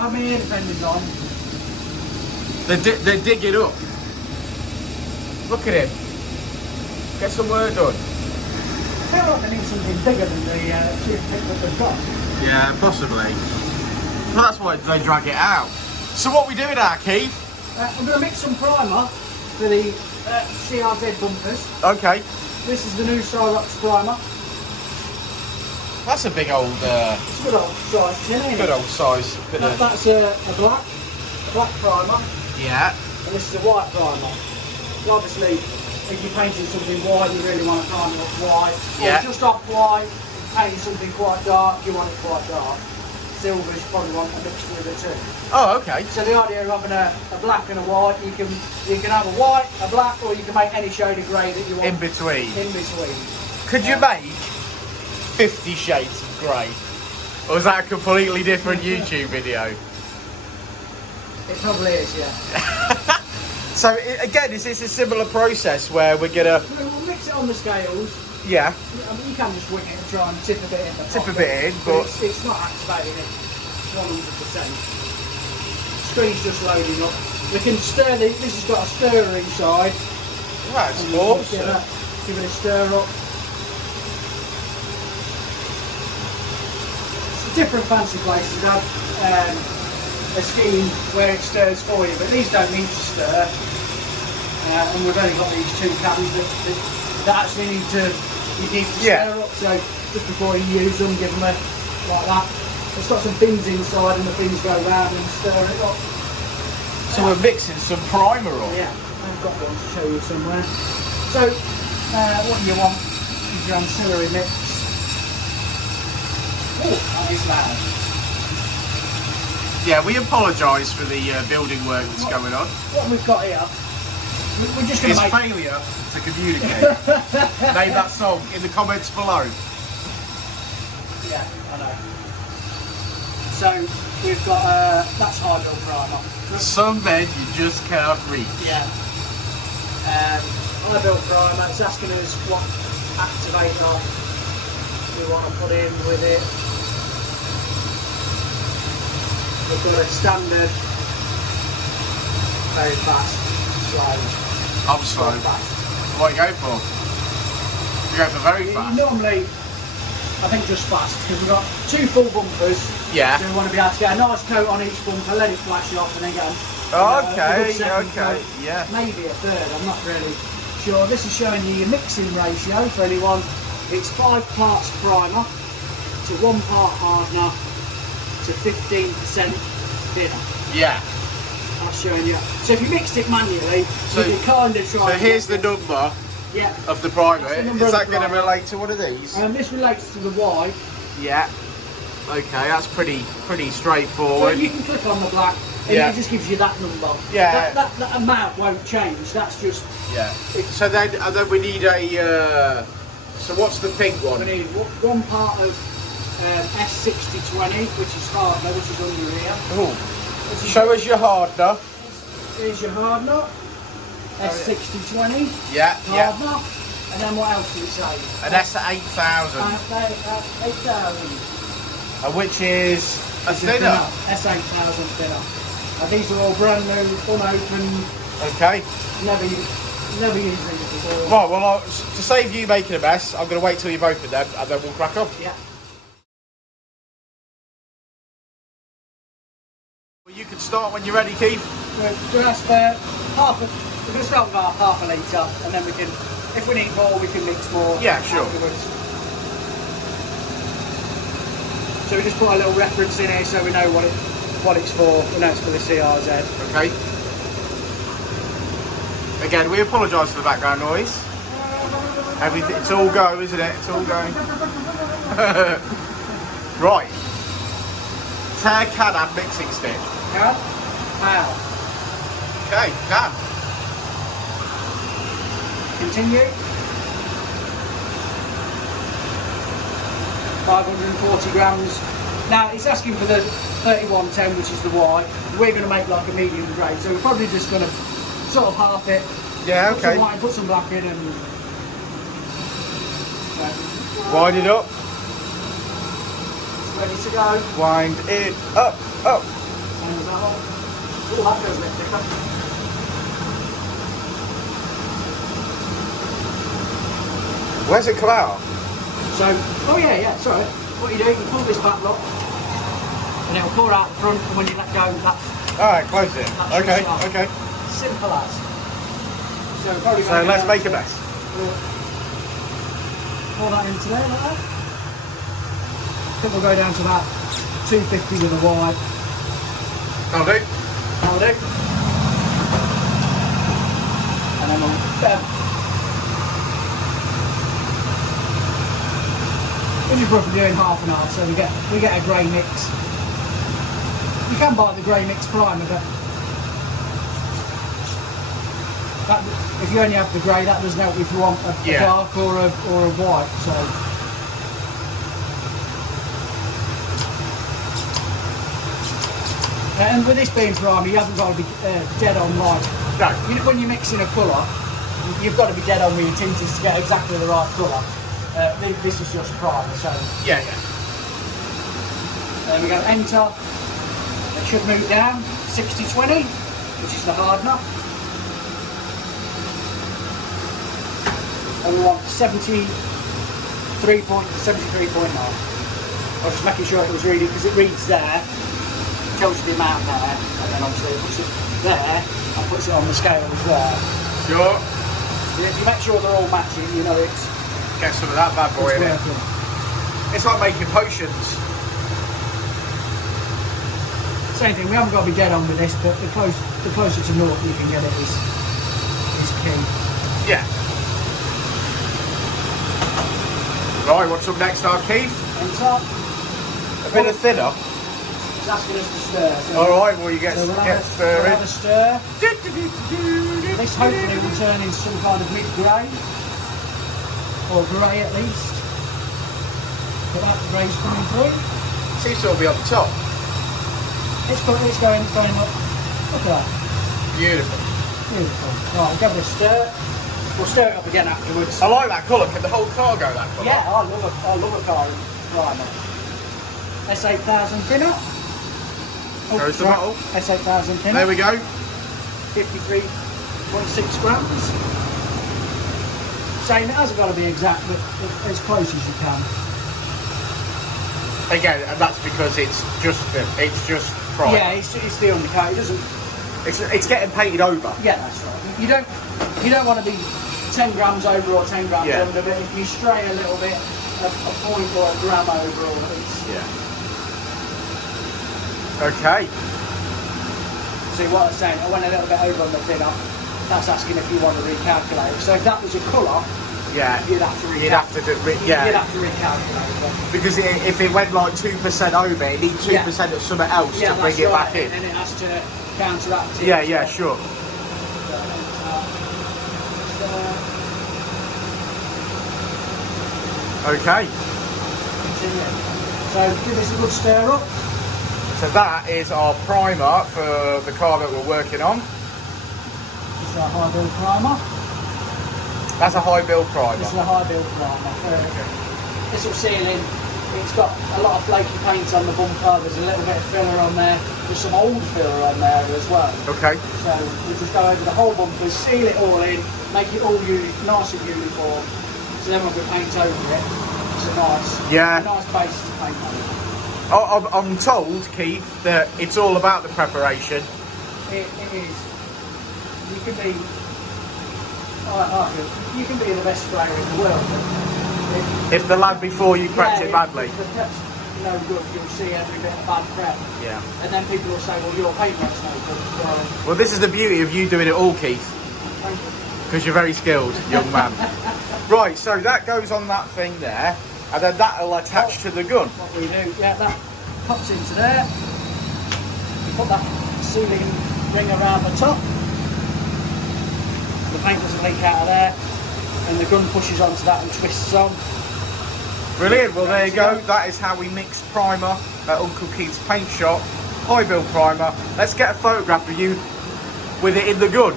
I mean, it depends on. They're digging up. Look at him. Get some work done. I feel like they need something bigger than the toothpick that they've got. Yeah, possibly. Well, that's why they drag it out. So what we doing now, Keith? I'm going to mix some primer for the CRZ bumpers. Okay. This is the new Cyrox primer. That's a big old... It's a good old size tin, isn't it? good old size. Bit of... That's a black primer. Yeah. And this is a white primer. So obviously, if you're painting something white, you really want to prime it up white. Yeah. Or just off white, painting something quite dark, you want it quite dark. Silver, you probably want a mixture of the two. Oh, okay. So the idea of having a black and a white, you can have a white, a black, or you can make any shade of grey that you want. In between. In between. Could you make 50 shades of grey? Or is that a completely different YouTube video? It probably is, yeah. So again, is this a similar process where we're gonna... We'll mix it on the scales. Yeah. I mean, you can just wing it and try and tip a bit in. Tip a bit in, but... It's not activating it 100%. Screen's just loading up. We can stir this has got a stirrer inside. That's awesome. Give it a stir up. Different fancy places have a scheme where it stirs for you, but these don't need to stir. And we've only got these two cans that actually need to stir up. So just before you use them, give them a like that. It's got some fins inside, and the fins go round and stir it up. So we're mixing some primer on. Yeah, I've got one to show you somewhere. So what you want is your ancillary mix. Oh, that is loud. Yeah, we apologise for the building work that's going on. What we've got here, we're just going to make... failure to communicate. Name that song in the comments below. Yeah, I know. So we've got, that's high build primer. Some men you just can't reach. Yeah. High build primer, it's asking us what activator we want to put in with it. We've got a standard, very fast, slow. I'm slow. Fast. What do you go for? You go for very fast? Normally, I think just fast, because we've got two full bumpers. Yeah. So we want to be able to get a nice coat on each bumper, let it flash off, and then get Okay, a good second okay, coat. yeah. Maybe a third, I'm not really sure. This is showing you your mixing ratio for anyone. It's 5 parts primer to 1 part hardener to 15% thinner. Yeah. That's showing you. So if you mixed it manually, you can kind of try. So here's the number of the primer. Is that going to relate to one of these? This relates to the white. Yeah. Okay, that's pretty straightforward. So you can click on the black, and it just gives you that number. Yeah. That amount won't change. That's just. Yeah. So then we need a. So what's the pink one? We need 1 part of S6020, which is hardener, which is under here. Oh. Show us your hardener. Here's your hardener. S6020. Yeah. Hardener. Yeah. And then what else did it say? An S8000. 8000. Which is a thinner. S8000 thinner. These are all brand new, unopened. Okay. Never used these before. Right, well, to save you making a mess, I'm going to wait till you've opened them and then we'll crack on. Yeah. Well, you can start when you're ready, Keith. We're going to start with about half a litre, and then we can, if we need more, we can mix more. Yeah, sure. Afterwards. So we just put a little reference in here so we know what it's for. We know it's for the CRZ. Okay. Again, we apologise for the background noise. Everything, it's all go, isn't it? It's all going. Right. Tear can and mixing stick. Can? How? Okay, can. Continue. 540 grams. Now it's asking for the 3110, which is the white. We're going to make like a medium grade, so we're probably just going to sort of half it. Yeah, put okay. Some white, put some black in, and Wind it up. ready to go. Wind it up, up. that hole. Oh, that goes a bit thicker. Where's it come out? So, oh yeah, sorry. What you do, you pull this back lock, and it'll pour out the front, and when you let go, that. Alright, close it. Okay, okay. Simple as. So let's make a mess. Pour that into there like that. I think we'll go down to about 250 with a wide. That'll do. That'll do. And then we'll we're just roughly doing half and half, so we get a grey mix. You can buy the grey mix primer, but that, if you only have the grey, that doesn't help if you want a dark or a white. So. And with this being primer, you haven't got to be dead on light. No. When you're mixing a colour, you've got to be dead on with your tinges to get exactly the right colour. This is just primer, so. Yeah. Then we go enter. It should move down 60-20, which is the hardener. And we want 73.9. I was just making sure it was reading, because it reads there, tells you the amount there, and then obviously it puts it there and puts it on the scale as well. Sure. So if you make sure they're all matching, you know it's. Get some of that bad boy in it. It's like making potions. Same thing, we haven't got to be dead on with this, but the closer to naught you can get it is key. Yeah. Right, what's up next, Keith? Enter. A bit of thinner. It's asking us to stir. So Alright, well you get we'll stirring. have a stir. This hopefully will turn into some kind of mid-grey. Or grey at least. But that grey's coming through. Seems to all be on the top. It's going up. Look at that. Beautiful. Right, give it a stir. We'll stir it up again afterwards. I like that colour. Can the whole car go that colour? Yeah, I love a car primer. S8000 thinner. There's the bottle. S8000 thinner. There we go. 53.6 grams. Same, it hasn't got to be exact, but as close as you can. Again, and that's because it's just primer. Yeah, it's the undercoat. It doesn't. It's getting painted over. Yeah, that's right. You don't want to be 10 grams over or 10 grams under, but if you stray a little bit, a point or a gram over, or it's. Yeah. Okay. See what I was saying? I went a little bit over on the thinner. That's asking if you want to recalculate. So if that was a colour, you'd have to recalculate. You'd have to recalculate. Because if it went like 2% over, it needs 2% of something else to bring it back in. And it has to counteract it. Yeah, sure. Okay. Continue. So give this a good stir up. So that is our primer for the car that we're working on. This is a high build primer. That's a high build primer. This is a high build primer. This will seal in. It's got a lot of flaky paint on the bumper. There's a little bit of filler on there. There's some old filler on there as well. Okay. So we just go over the whole bumper, seal it all in, make it all nice and uniform. So then when we paint over it, it's a nice base to paint on. I'm told, Keith, that it's all about the preparation. It is. You can be. You can be the best sprayer in the world. If the lad before you prepped it badly. If the prep's no good, you'll see every bit of bad prep. Yeah. And then people will say, well, your paintwork's no good. Well, this is the beauty of you doing it all, Keith. Thank you. Because you're very skilled, young man. Right, so that goes on that thing there, and then that'll attach to the gun. What we do, that pops into there. You put that sealing ring around the top. The paint doesn't leak out of there, and the gun pushes onto that and twists on. Brilliant, well there you go. That is how we mix primer at Uncle Keith's paint shop. High build primer. Let's get a photograph of you with it in the gun.